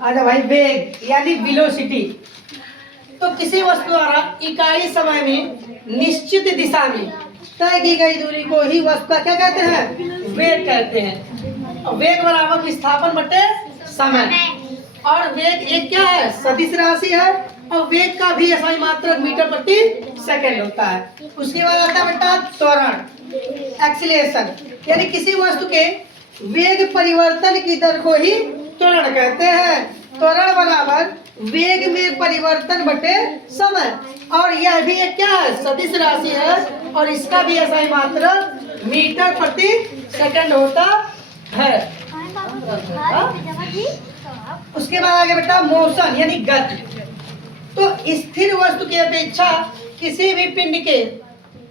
आजा भाई, वेग यानी वेलोसिटी। तो किसी वस्तु द्वारा इकाई समय में निश्चित दिशा में तय की गई दूरी को ही वस्तु का क्या कहते हैं? वेग कहते हैं। और वेग बराबर विस्थापन बटे समय। और वेग एक क्या है? सदिश राशि है। और वेग का भी SI मात्रक मीटर प्रति सेकंड होता है। उसके बाद आता है बेटा त्वरण, एक्सीलरेशन, यानी किसी वस्तु के वेग परिवर्तन की दर को ही त्वरण कहते हैं। त्वरण बराबर वेग में परिवर्तन बटे समय। और यह भी एक क्या है? सदिश राशि है। और इसका भी SI मात्रक मीटर प्रति सेकंड होता है। उसके बाद आगे बेटा मोशन यानी गति। तो स्थिर वस्तु की अपेक्षा किसी भी पिंड के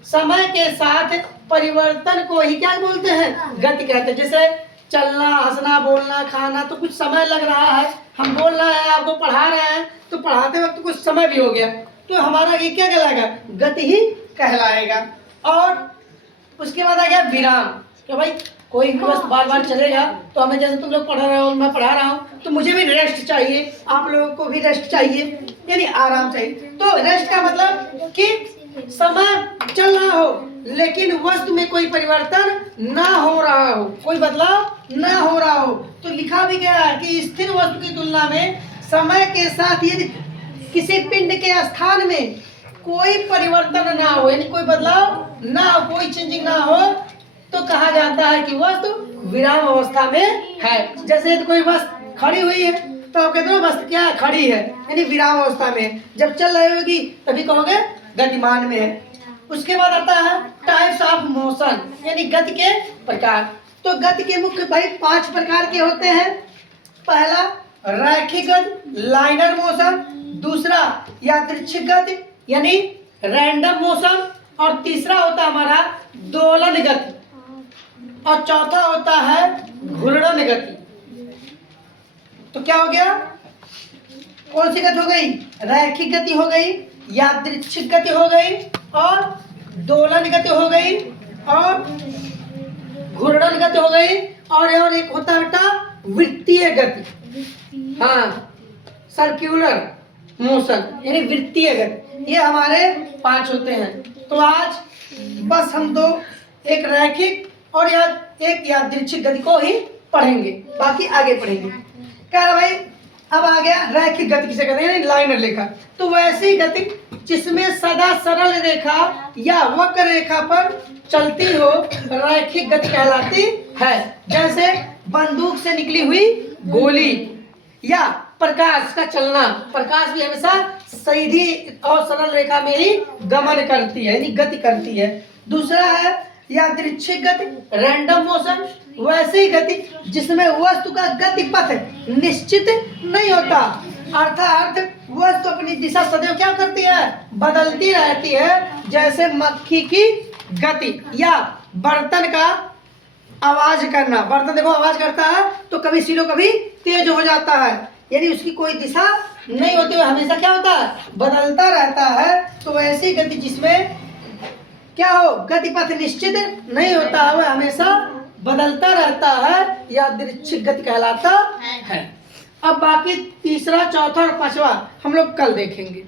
समय के साथ परिवर्तन को ही क्या बोलते हैं? गति कहते हैं। जैसे चलना, हंसना, बोलना, खाना, तो कुछ समय लग रहा है। हम बोल रहे हैं, आपको पढ़ा रहे हैं, तो पढ़ाते वक्त कुछ समय भी हो गया, तो हमारा ये क्या कहलाएगा? गति ही कहलाएगा। और उसके बाद आ गया विराम। कि भाई कोई भी वस्तु बार बार चलेगा तो हमें, जैसे तुम लोग पढ़ रहे हो, मैं पढ़ा रहा हूँ, तो मुझे भी रेस्ट चाहिए, आप लोगों को भी रेस्ट चाहिए, यानी आराम चाहिए। तो रेस्ट का मतलब कि समय चल रहा हो लेकिन वस्तु में कोई परिवर्तन ना हो रहा हो, कोई बदलाव ना हो रहा हो। तो लिखा भी गया है कि स्थिर वस्तु की तुलना में समय के साथ यदि किसी पिंड के स्थान में कोई परिवर्तन ना हो, यानी कोई बदलाव ना हो, कोई चेंजिंग ना हो, तो कहा जाता है कि वस्तु विराम अवस्था में है। जैसे कोई वस्तु खड़ी हुई है तो आप कहते हो वस्तु क्या खड़ी है, यानी विराम अवस्था में। जब चल रही होगी तभी कहोगे गतिमान में है। उसके बाद आता है टाइप्स ऑफ मोशन, यानी गति के प्रकार। तो गति के मुख्य भाई 5 प्रकार के होते हैं। पहला रैखिक गति, लाइनर मोशन। दूसरा यादृच्छिक गति यानी रैंडम मोशन। और तीसरा होता है हमारा दोलन गति। और चौथा होता है घूर्णन गति। तो क्या हो गया? कौन सी गति हो गई? रैखिक गति हो गई, यादृच्छिक गति हो गई, और दोलन गति हो गई, और घूर्णन गति हो गई, और एक होता है बेटा वृत्तीय गति। हाँ, सर्क्यूलर मोशन यानी वृत्तीय गति। ये हमारे 5 होते हैं। तो आज बस हम दो, एक रैखिक और एक यादृच्छिक गति को ही पढ़ेंगे, बाकी आगे पढ़ेंगे। कह रहा भाई अब आ गया रैखिक गति किसे कहते हैं? लाइनर रेखा। तो वैसी गति जिसमें सदा सरल रेखा या वक्र रेखा पर चलती हो रैखिक गति कहलाती है। जैसे बंदूक से निकली हुई गोली या प्रकाश का चलना। प्रकाश भी हमेशा सीधी और सरल रेखा में ही गमन करती है, यानी गति करती है। दूसरा है यादृच्छिक गति, रैंडम मोशन, वैसी गति जिसमें वस्तु का गति पथ निश्चित नहीं होता, अर्थात वस्तु अपनी दिशा सदैव क्या करती है? बदलती रहती है। जैसे मक्खी की गति या बर्तन का आवाज करना। बर्तन देखो आवाज करता है तो कभी स्लो कभी तेज हो जाता है, यानी उसकी कोई दिशा नहीं होती है, हमेशा क्या होता है? बदलता रहता है। तो वैसी गति जिसमें क्या हो? गति पथ निश्चित नहीं होता है, वह हमेशा बदलता रहता है, यादृच्छिक गति कहलाता है। अब बाकी तीसरा, चौथा और 5वां हम लोग कल देखेंगे।